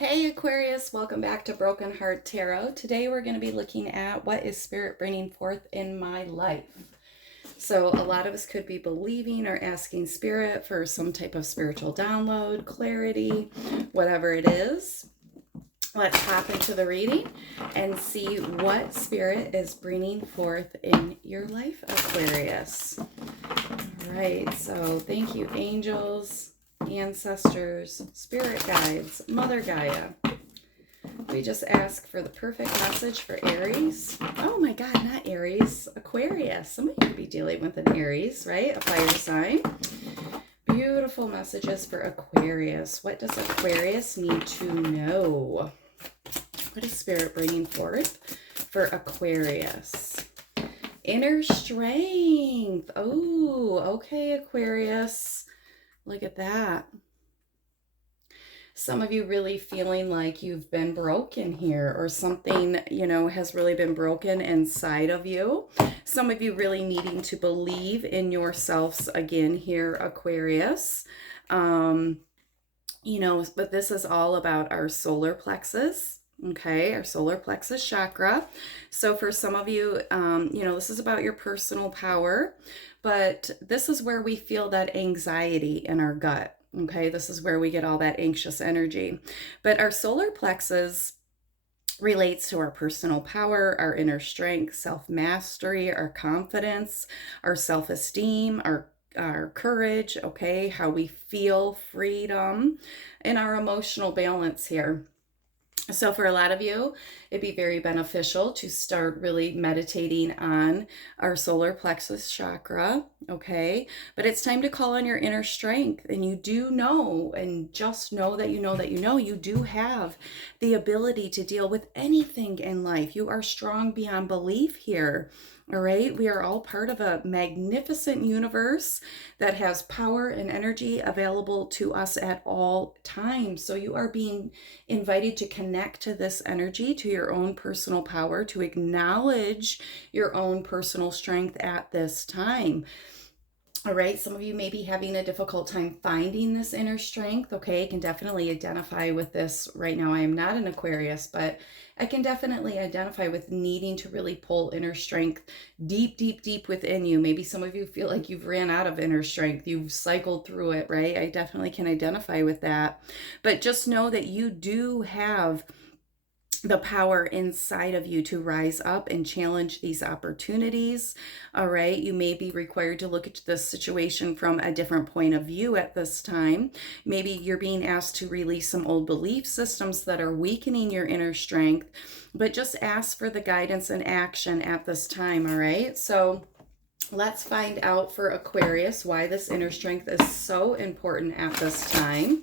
Hey Aquarius, welcome back to Broken Heart Tarot. Today we're going to be looking at what is Spirit bringing forth in my life. So a lot of us could be believing or asking Spirit for some type of spiritual download, clarity, whatever it is. Let's hop into the reading and see what Spirit is bringing forth in your life, Aquarius. All right, so thank you, angels, ancestors, spirit guides, Mother Gaia. We just ask for the perfect message for Aries. Oh my God, not Aries, Aquarius. Somebody could be dealing with an Aries, right? A fire sign. Beautiful messages for Aquarius. What does Aquarius need to know? What is Spirit bringing forth for Aquarius? Inner strength. Oh, okay, Aquarius. Look at that. Some of you really feeling like you've been broken here, or something, has really been broken inside of you. Some of you really needing to believe in yourselves again here, Aquarius. But this is all about our solar plexus. Okay, our solar plexus chakra. So for some of you, this is about your personal power, but this is where we feel that anxiety in our gut. Okay, this is where we get all that anxious energy. But our solar plexus relates to our personal power, our inner strength, self-mastery, our confidence, our self-esteem, our courage, okay, how we feel freedom, and our emotional balance here. So for a lot of you, it'd be very beneficial to start really meditating on our solar plexus chakra, okay? But it's time to call on your inner strength. And you do know, and just know that you do have the ability to deal with anything in life. You are strong beyond belief here. All right, we are all part of a magnificent universe that has power and energy available to us at all times. So you are being invited to connect to this energy, to your own personal power, to acknowledge your own personal strength at this time. All right, some of you may be having a difficult time finding this inner strength. Okay, I can definitely identify with this right now. I am not an Aquarius, but I can definitely identify with needing to really pull inner strength deep, deep, deep within you. Maybe some of you feel like you've ran out of inner strength. You've cycled through it, right? I definitely can identify with that. But just know that you do have the power inside of you to rise up and challenge these opportunities. All right, you may be required to look at this situation from a different point of view at this time. Maybe you're being asked to release some old belief systems that are weakening your inner strength, but just ask for the guidance and action at this time. All right, so let's find out for Aquarius why this inner strength is so important at this time.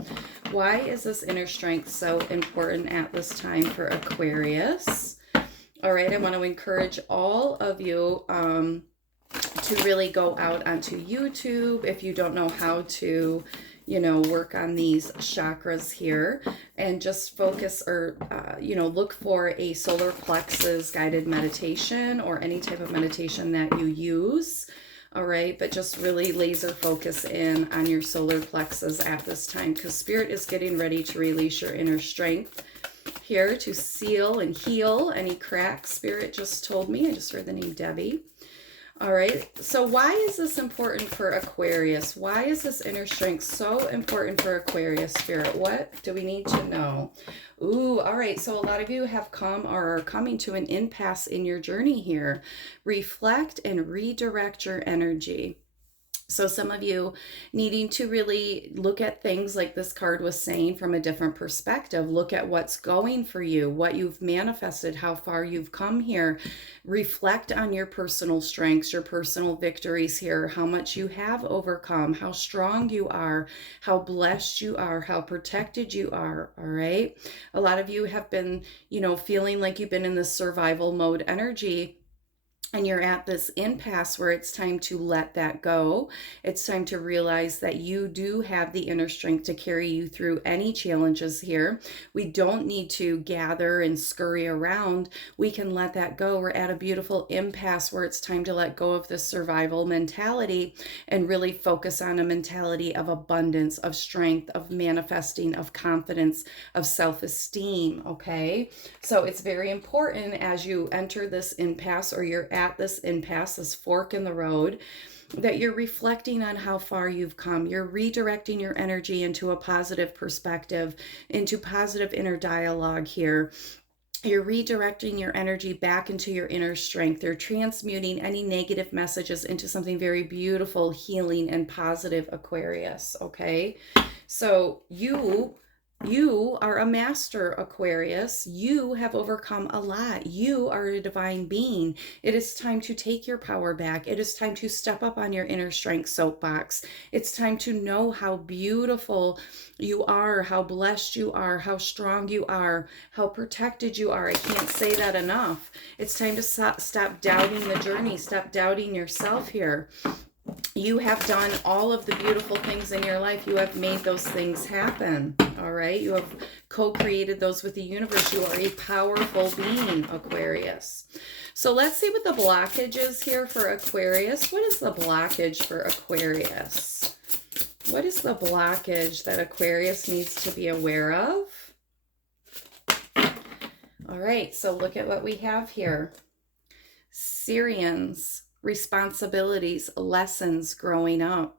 Why is this inner strength so important at this time for Aquarius? All right, I want to encourage all of you to really go out onto YouTube if you don't know how to work on these chakras here, and just focus or, look for a solar plexus guided meditation or any type of meditation that you use. All right, but just really laser focus in on your solar plexus at this time, because Spirit is getting ready to release your inner strength here to seal and heal any cracks. Spirit just told me. I just heard the name Debbie. All right, so why is this important for Aquarius? Why is this inner strength so important for Aquarius, Spirit? What do we need to know? Ooh, all right, so a lot of you have come or are coming to an impasse in your journey here. Reflect and redirect your energy. So some of you needing to really look at things like this card was saying from a different perspective. Look at what's going for you, what you've manifested, how far you've come here. Reflect on your personal strengths, your personal victories here, how much you have overcome, how strong you are, how blessed you are, how protected you are, all right? A lot of you have been, feeling like you've been in this survival mode energy And you're at this impasse where it's time to let that go. It's time to realize that you do have the inner strength to carry you through any challenges here. We don't need to gather and scurry around. We can let that go. We're at a beautiful impasse where it's time to let go of this survival mentality and really focus on a mentality of abundance, of strength, of manifesting, of confidence, of self-esteem, okay? So it's very important as you enter this impasse, or you're at this impasse, this fork in the road, that you're reflecting on how far you've come. You're redirecting your energy into a positive perspective, into positive inner dialogue here. You're redirecting your energy back into your inner strength. You're transmuting any negative messages into something very beautiful, healing, and positive, Aquarius, okay? So you are a master, Aquarius. You have overcome a lot. You are a divine being. It is time to take your power back. It is time to step up on your inner strength soapbox. It's time to know how beautiful you are, how blessed you are, how strong you are, how protected you are. I can't say that enough. It's time to stop doubting the journey. Stop doubting yourself here. You have done all of the beautiful things in your life. You have made those things happen, all right? You have co-created those with the universe. You are a powerful being, Aquarius. So let's see what the blockage is here for Aquarius. What is the blockage for Aquarius? What is the blockage that Aquarius needs to be aware of? All right, so look at what we have here. Syrians, responsibilities, lessons growing up.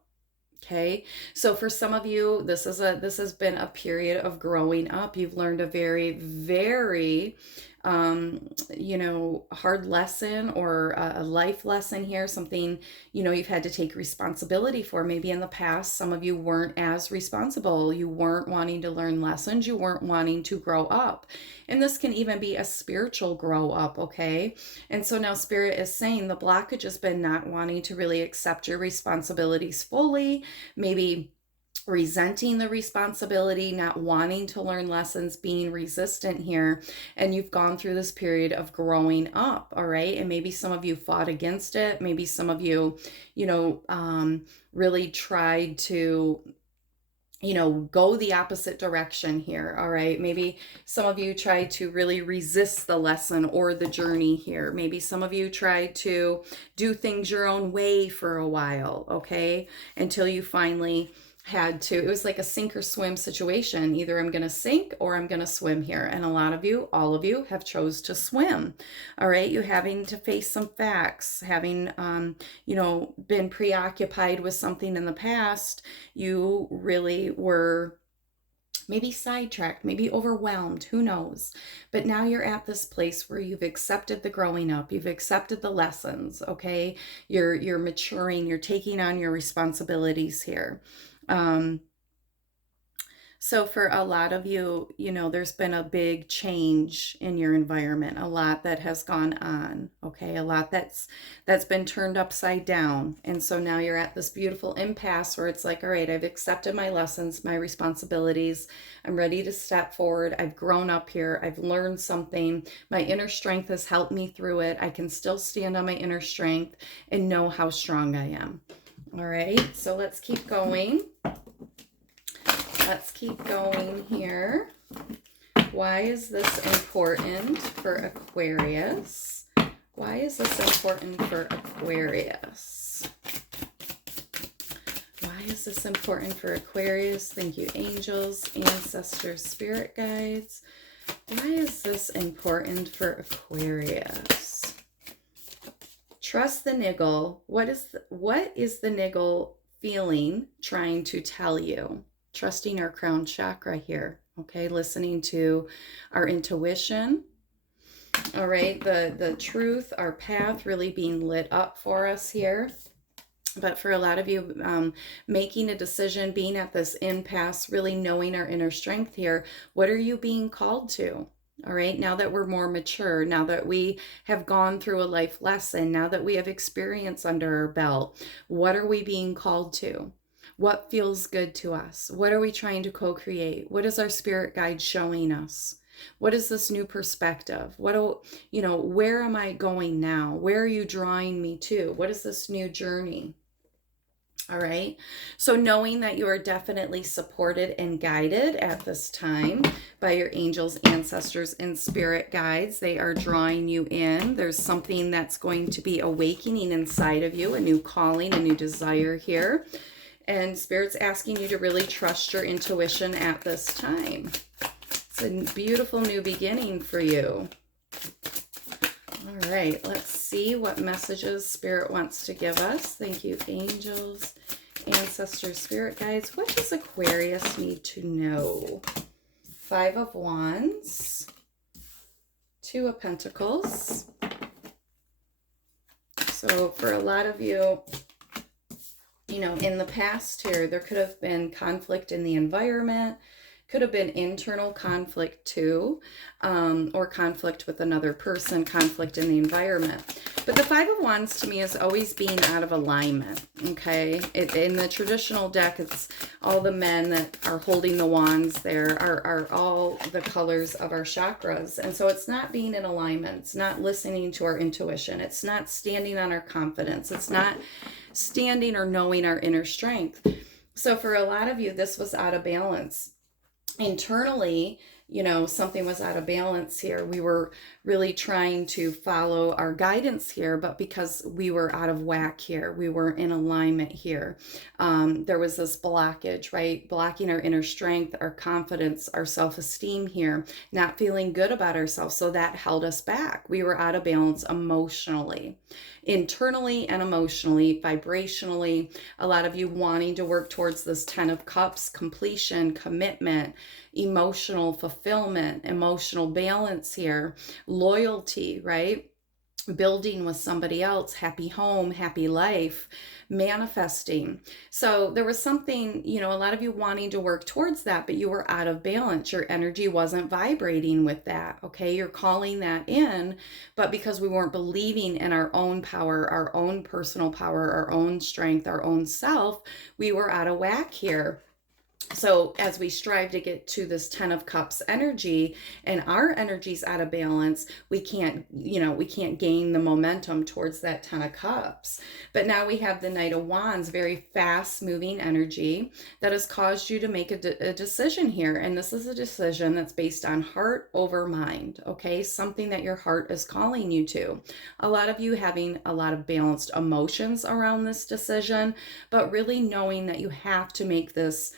Okay, so for some of you, this has been a period of growing up. You've learned a very hard lesson, or a life lesson here, something, you've had to take responsibility for. Maybe in the past, some of you weren't as responsible. You weren't wanting to learn lessons. You weren't wanting to grow up. And this can even be a spiritual grow up, okay? And so now Spirit is saying the blockage has been not wanting to really accept your responsibilities fully, maybe resenting the responsibility, not wanting to learn lessons, being resistant here. And you've gone through this period of growing up, all right? And maybe some of you fought against it. Maybe some of you, really tried to go the opposite direction here, all right? Maybe some of you tried to really resist the lesson or the journey here. Maybe some of you tried to do things your own way for a while, okay? Until you finally had to. It was like a sink or swim situation. Either I'm going to sink or I'm going to swim here. And a lot of you, all of you, have chose to swim. All right, you having to face some facts, having been preoccupied with something in the past. You really were maybe sidetracked, maybe overwhelmed, who knows? But now you're at this place where you've accepted the growing up, you've accepted the lessons, okay? You're maturing, you're taking on your responsibilities here. So for a lot of you, there's been a big change in your environment, a lot that has gone on, okay? A lot that's been turned upside down. And so now you're at this beautiful impasse where it's like, all right, I've accepted my lessons, my responsibilities. I'm ready to step forward. I've grown up here. I've learned something. My inner strength has helped me through it. I can still stand on my inner strength and know how strong I am. All right, so let's keep going. Let's keep going here. Why is this important for Aquarius? Why is this important for Aquarius? Why is this important for Aquarius? Thank you, angels, ancestors, spirit guides. Why is this important for Aquarius? Trust the niggle. What is the niggle feeling trying to tell you? Trusting our crown chakra here, okay? Listening to our intuition, all right? The truth, our path really being lit up for us here. But for a lot of you, making a decision, being at this impasse, really knowing our inner strength here, what are you being called to? All right, now that we're more mature, now that we have gone through a life lesson, now that we have experience under our belt, what are we being called to? What feels good to us? What are we trying to co-create? What is our spirit guide showing us? What is this new perspective? Where am I going now? Where are you drawing me to? What is this new journey? All right. So knowing that you are definitely supported and guided at this time by your angels, ancestors, and spirit guides. They are drawing you in. There's something that's going to be awakening inside of you, a new calling, a new desire here. And Spirit's asking you to really trust your intuition at this time. It's a beautiful new beginning for you. All right, let's see what messages Spirit wants to give us. Thank you, angels, ancestors, spirit guides. What does Aquarius need to know? 5 of Wands, 2 of Pentacles. So for a lot of you, in the past here, there could have been conflict in the environment. Could have been internal conflict too, or conflict with another person, conflict in the environment. But the 5 of Wands to me is always being out of alignment, okay? In the traditional deck, it's all the men that are holding the wands there are all the colors of our chakras. And so it's not being in alignment. It's not listening to our intuition. It's not standing on our confidence. It's not standing or knowing our inner strength. So for a lot of you, this was out of balance. Internally, something was out of balance here. We were really trying to follow our guidance here, but because we were out of whack here, we weren't in alignment here. There was this blockage, right? Blocking our inner strength, our confidence, our self-esteem here, not feeling good about ourselves. So that held us back. We were out of balance emotionally, internally and emotionally, vibrationally. A lot of you wanting to work towards this 10 of Cups, completion, commitment, emotional fulfillment, emotional balance here, loyalty, right? Building with somebody else, happy home, happy life, manifesting. So there was something, a lot of you wanting to work towards that, but you were out of balance. Your energy wasn't vibrating with that, okay? You're calling that in, but because we weren't believing in our own power, our own personal power, our own strength, our own self, we were out of whack here. So as we strive to get to this 10 of Cups energy and our energy's out of balance, we can't gain the momentum towards that 10 of Cups. But now we have the Knight of Wands, very fast moving energy that has caused you to make a decision here. And this is a decision that's based on heart over mind, okay? Something that your heart is calling you to. A lot of you having a lot of balanced emotions around this decision, but really knowing that you have to make this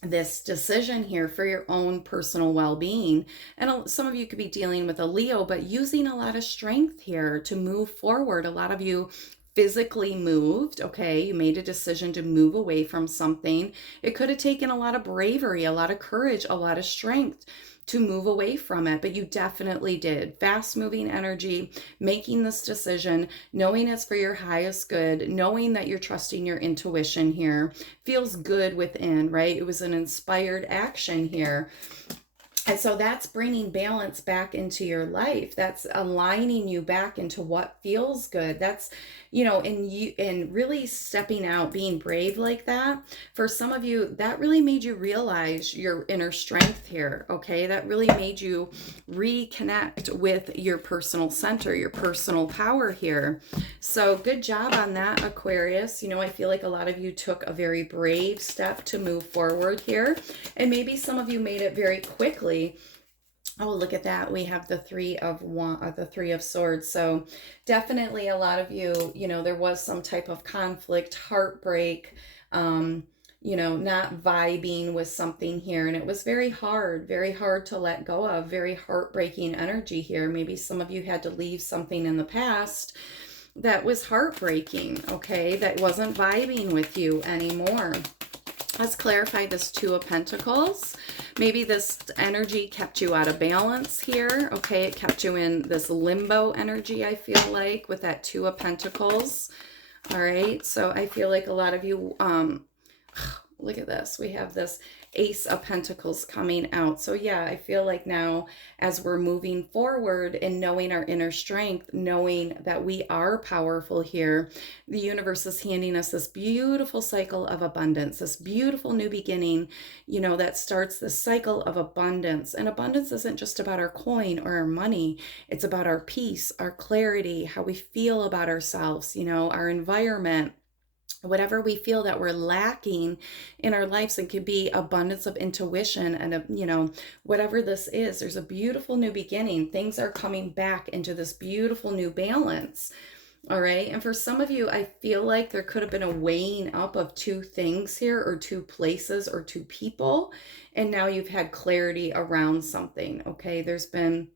decision here for your own personal well-being. And some of you could be dealing with a Leo, but using a lot of strength here to move forward. A lot of you physically moved, okay? You made a decision to move away from something. It could have taken a lot of bravery, a lot of courage, a lot of strength to move away from it, but you definitely did. Fast moving energy, making this decision, knowing it's for your highest good, knowing that you're trusting your intuition here, feels good within, right? It was an inspired action here. And so that's bringing balance back into your life. That's aligning you back into what feels good. That's, and really stepping out, being brave like that. For some of you, that really made you realize your inner strength here, okay? That really made you reconnect with your personal center, your personal power here. So good job on that, Aquarius. I feel like a lot of you took a very brave step to move forward here. And maybe some of you made it very quickly. Oh, look at that. We have the Three of Swords. So definitely a lot of you, there was some type of conflict, heartbreak, not vibing with something here. And it was very hard to let go of, very heartbreaking energy here. Maybe some of you had to leave something in the past that was heartbreaking, okay? That wasn't vibing with you anymore. Let's clarify this Two of Pentacles. Maybe this energy kept you out of balance here, okay? It kept you in this limbo energy, I feel like, with that Two of Pentacles. All right, so I feel like a lot of you, look at this. We have this Ace of Pentacles coming out. So yeah, I feel like now as we're moving forward and knowing our inner strength, knowing that we are powerful here, the universe is handing us this beautiful cycle of abundance, this beautiful new beginning, you know, that starts the cycle of abundance. And abundance isn't just about our coin or our money. It's about our peace, our clarity, how we feel about ourselves, you know, our environment, whatever we feel that we're lacking in our lives. It could be abundance of intuition and you know, whatever this is, there's a beautiful new beginning. Things are coming back into this beautiful new balance. All right. And for some of you, I feel like there could have been a weighing up of two things here, or two places, or two people, and now you've had clarity around something. Okay, there's been,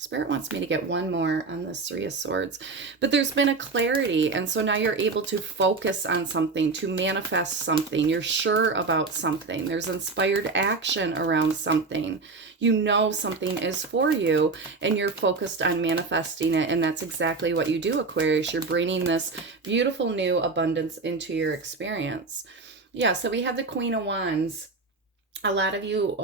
Spirit wants me to get one more on this Three of Swords, but there's been a clarity. And so now you're able to focus on something, to manifest something. You're sure about something. There's inspired action around something. You know something is for you and you're focused on manifesting it. And that's exactly what you do, Aquarius. You're bringing this beautiful new abundance into your experience. Yeah, so we have the Queen of Wands. A lot of you,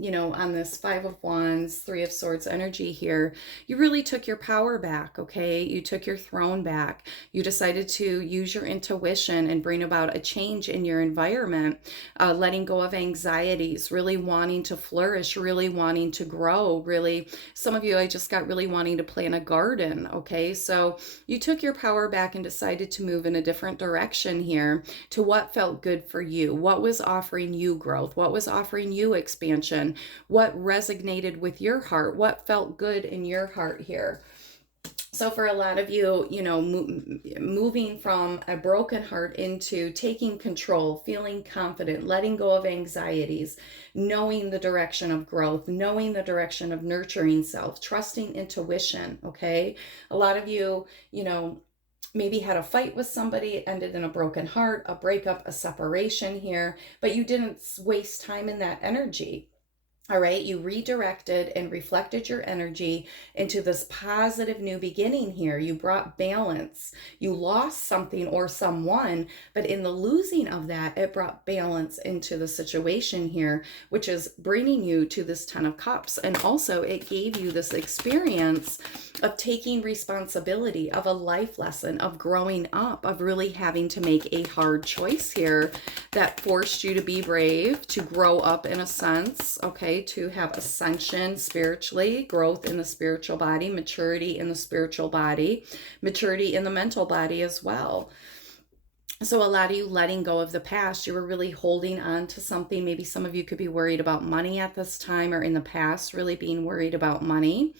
you know, on this Five of Wands, Three of Swords energy here, you really took your power back, okay? You took your throne back. You decided to use your intuition and bring about a change in your environment, letting go of anxieties, really wanting to flourish, really wanting to grow, really. Some of you, I just got really wanting to plant a garden, okay? So you took your power back and decided to move in a different direction here to what felt good for you, what was offering you growth, what was offering you expansion, what resonated with your heart, what felt good in your heart here. So for a lot of you, you know, moving from a broken heart into taking control, feeling confident, letting go of anxieties, knowing the direction of growth, knowing the direction of nurturing self, trusting intuition, okay? A lot of you, you know, maybe had a fight with somebody, it ended in a broken heart, a breakup, a separation here, but you didn't waste time in that energy. All right, you redirected and reflected your energy into this positive new beginning here. You brought balance. You lost something or someone, but in the losing of that, it brought balance into the situation here, which is bringing you to this Ten of Cups. And also it gave you this experience of taking responsibility, of a life lesson, of growing up, of really having to make a hard choice here that forced you to be brave, to grow up in a sense, okay, to have ascension spiritually, growth in the spiritual body, maturity in the spiritual body, maturity in the mental body as well. So a lot of you letting go of the past, you were really holding on to something. Maybe some of you could be worried about money at this time, or in the past, really being worried about money.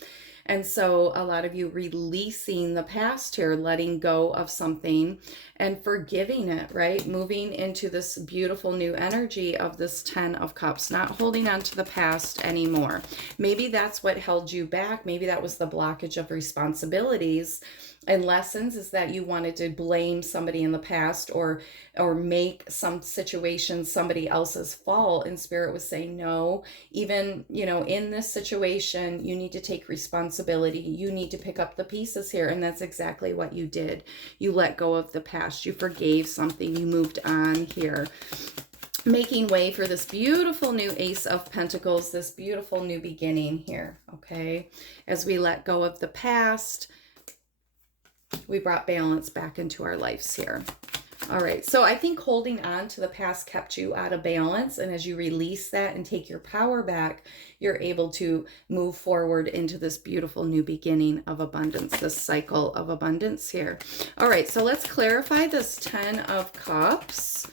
And so a lot of you releasing the past here, letting go of something and forgiving it, right? Moving into this beautiful new energy of this Ten of Cups, not holding on to the past anymore. Maybe that's what held you back. Maybe that was the blockage of responsibilities and lessons, is that you wanted to blame somebody in the past or make some situation somebody else's fault. And Spirit was saying, no, even, you know, in this situation, you need to take responsibility. You need to pick up the pieces here. And that's exactly what you did. You let go of the past. You forgave something. You moved on here, making way for this beautiful new Ace of Pentacles, this beautiful new beginning here, okay? As we let go of the past, we brought balance back into our lives here. All right, so I think holding on to the past kept you out of balance, and as you release that and take your power back, you're able to move forward into this beautiful new beginning of abundance, this cycle of abundance here. All right, so let's clarify this Ten of Cups.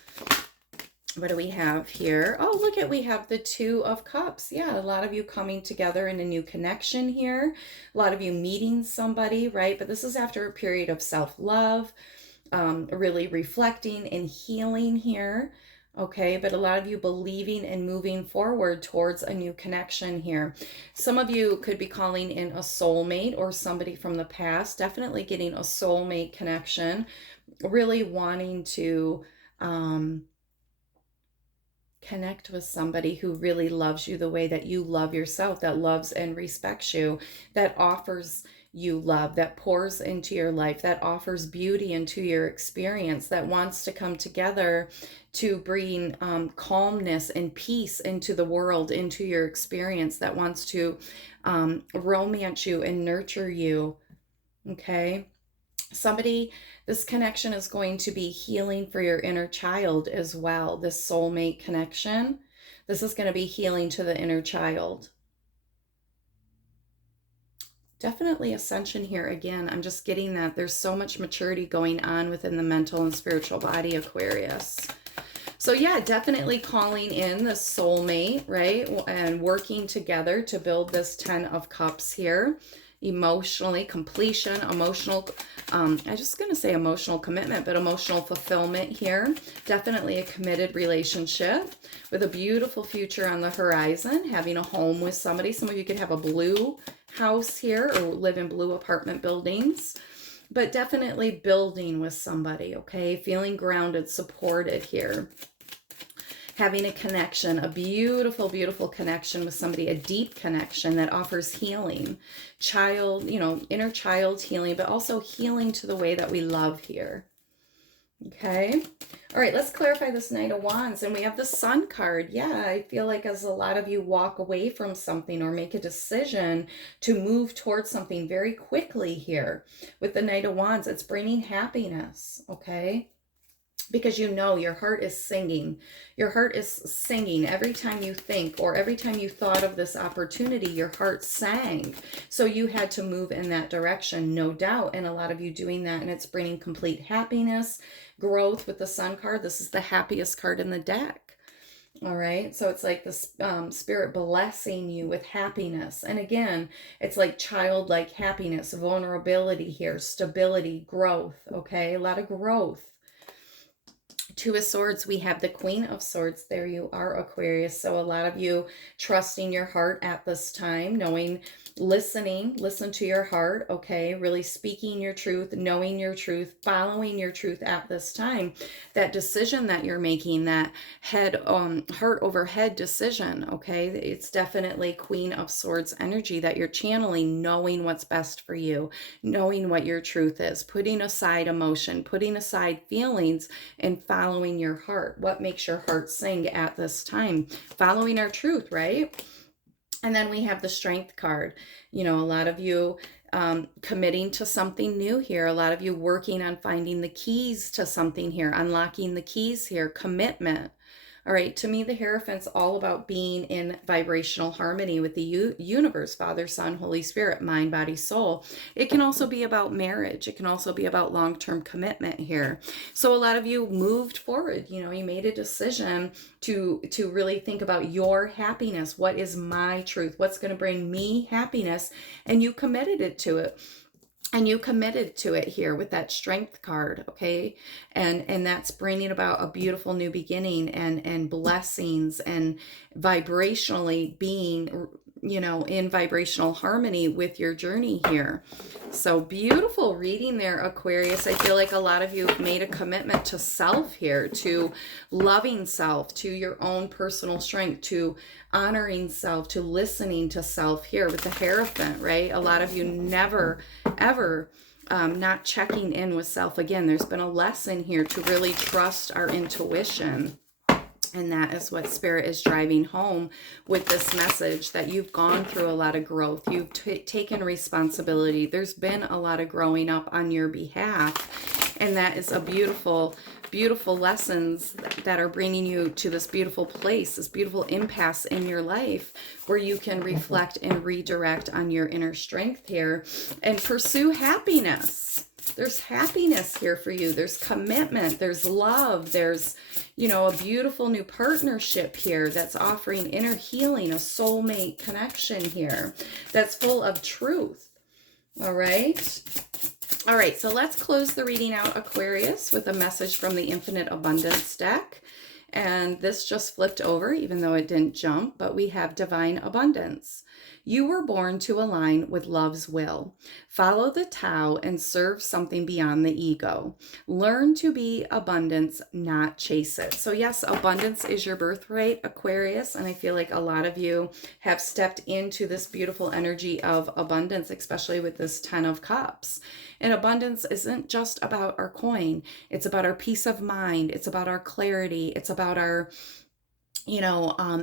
What do we have here? Oh, look at, we have the Two of Cups. Yeah, a lot of you coming together in a new connection here. A lot of you meeting somebody, right? But this is after a period of self-love, really reflecting and healing here. Okay, but a lot of you believing and moving forward towards a new connection here. Some of you could be calling in a soulmate or somebody from the past, definitely getting a soulmate connection, really wanting to connect with somebody who really loves you the way that you love yourself, that loves and respects you, that offers you love, that pours into your life, that offers beauty into your experience, that wants to come together to bring calmness and peace into the world, into your experience, that wants to romance you and nurture you. Okay. Somebody, this connection is going to be healing for your inner child as well. This soulmate connection, this is going to be healing to the inner child. Definitely ascension here again. I'm just getting that there's so much maturity going on within the mental and spiritual body, Aquarius. So yeah, definitely calling in the soulmate, right? And working together to build this 10 of Cups here. Emotionally, completion, emotional, I'm just going to say emotional commitment, but emotional fulfillment here. Definitely a committed relationship with a beautiful future on the horizon, having a home with somebody. Some of you could have a blue house here or live in blue apartment buildings, but definitely building with somebody, okay? Feeling grounded, supported here. Having a connection, a beautiful, beautiful connection with somebody, a deep connection that offers healing, child, you know, inner child healing, but also healing to the way that we love here. Okay. All right, let's clarify this Knight of Wands. And we have the Sun card. Yeah, I feel like as a lot of you walk away from something or make a decision to move towards something very quickly here with the Knight of Wands, it's bringing happiness, okay? Because you know your heart is singing. Your heart is singing every time you think or every time you thought of this opportunity, your heart sang. So you had to move in that direction, no doubt. And a lot of you doing that, and it's bringing complete happiness, growth with the Sun card. This is the happiest card in the deck. All right. So it's like the spirit blessing you with happiness. And again, it's like childlike happiness, vulnerability here, stability, growth. Okay. A lot of growth. Two of Swords, we have the Queen of Swords. There you are, Aquarius. So a lot of you trusting your heart at this time, knowing, listen to your heart, okay? Really speaking your truth, knowing your truth, following your truth at this time. That decision that you're making, that heart over head decision, okay? It's definitely Queen of Swords energy that you're channeling, knowing what's best for you, knowing what your truth is, putting aside emotion, putting aside feelings, and following your heart. What makes your heart sing at this time? Following our truth, right? And then we have the Strength card. You know, a lot of you committing to something new here. A lot of you working on finding the keys to something here, unlocking the keys here, commitment. All right, to me, the Hierophant's all about being in vibrational harmony with the universe, Father, Son, Holy Spirit, mind, body, soul. It can also be about marriage. It can also be about long-term commitment here. So a lot of you moved forward. You know, you made a decision to really think about your happiness. What is my truth? What's going to bring me happiness? And you committed it to it. And you committed to it here with that Strength card, okay? And that's bringing about a beautiful new beginning and blessings and vibrationally being, you know, in vibrational harmony with your journey here. So beautiful reading there, Aquarius. I feel like a lot of you have made a commitment to self here, to loving self, to your own personal strength, to honoring self, to listening to self here with the Hierophant, right? A lot of you never, ever not checking in with self. Again, there's been a lesson here to really trust our intuition. And that is what Spirit is driving home with this message, that you've gone through a lot of growth. You've taken responsibility. There's been a lot of growing up on your behalf. And that is a beautiful, beautiful lessons that are bringing you to this beautiful place, this beautiful impasse in your life where you can reflect and redirect on your inner strength here and pursue happiness. There's happiness here for you. There's commitment. There's love. There's, you know, a beautiful new partnership here that's offering inner healing, a soulmate connection here that's full of truth. All right. All right. So let's close the reading out, Aquarius, with a message from the Infinite Abundance deck. And this just flipped over, even though it didn't jump, but we have Divine Abundance. You were born to align with love's will. Follow the Tao and serve something beyond the ego. Learn to be abundance, not chase it. So yes, abundance is your birthright, Aquarius. And I feel like a lot of you have stepped into this beautiful energy of abundance, especially with this 10 of Cups. And abundance isn't just about our coin. It's about our peace of mind. It's about our clarity. It's about our,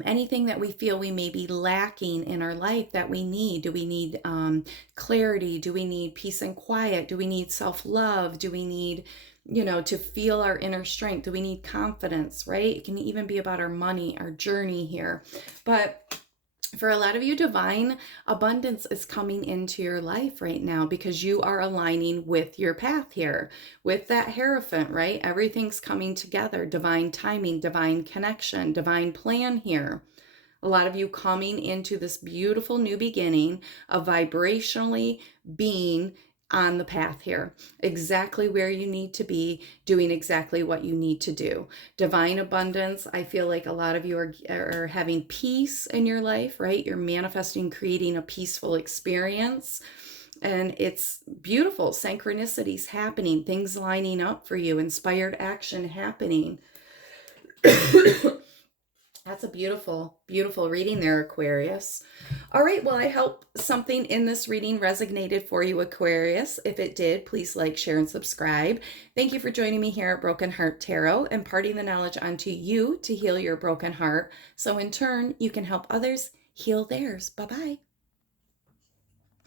anything that we feel we may be lacking in our life that we need. Do we need clarity? Do we need peace and quiet? Do we need self-love? Do we need, to feel our inner strength? Do we need confidence, right? It can even be about our money, our journey here. But for a lot of you, divine abundance is coming into your life right now because you are aligning with your path here, with that Hierophant, right? Everything's coming together, divine timing, divine connection, divine plan here. A lot of you coming into this beautiful new beginning of vibrationally being on the path here, exactly where you need to be, doing exactly what you need to do. Divine abundance, I feel like a lot of you are having peace in your life, right? You're manifesting, creating a peaceful experience. And it's beautiful. Synchronicities happening, things lining up for you, inspired action happening. That's a beautiful, beautiful reading there, Aquarius. All right, well, I hope something in this reading resonated for you, Aquarius. If it did, please like, share, and subscribe. Thank you for joining me here at Broken Heart Tarot, imparting the knowledge onto you to heal your broken heart, so in turn, you can help others heal theirs. Bye-bye.